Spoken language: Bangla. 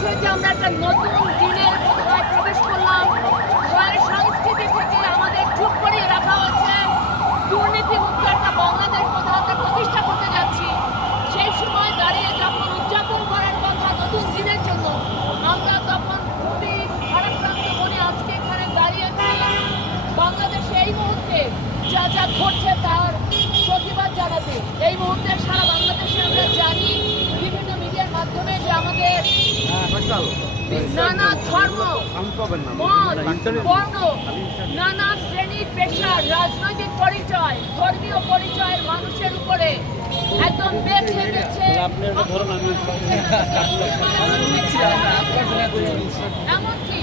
হচ্ছে যে আমরা একটা নতুন দিনের বোধহয় প্রবেশ করলাম। সংস্কৃতি থেকে আমাদের চুপ করিয়ে রাখা হচ্ছে। দুর্নীতিমুক্ত একটা বাংলাদেশ বোধহয় আমরা প্রতিষ্ঠা করতে যাচ্ছি। সেই সময় দাঁড়িয়ে যখন উদযাপন করার কথা নতুন দিনের জন্য, আমরা তখন খুবই ভারাক্রান্ত মনে আজকে এখানে দাঁড়িয়েছি। বাংলাদেশে এই মুহূর্তে যা যা ঘটছে তার প্রতিবাদ জানাতে। এই মুহূর্তে সারা বাংলাদেশে আমরা জানি বিভিন্ন মিডিয়ার মাধ্যমে যে আমাদের নানা ধর্ম, মত, বর্ণ, নানা শ্রেণী পেশার, রাজনৈতিক পরিচয়, ধর্মীয় পরিচয়ের মানুষের উপরে একদম বেছে বেছে এমনকি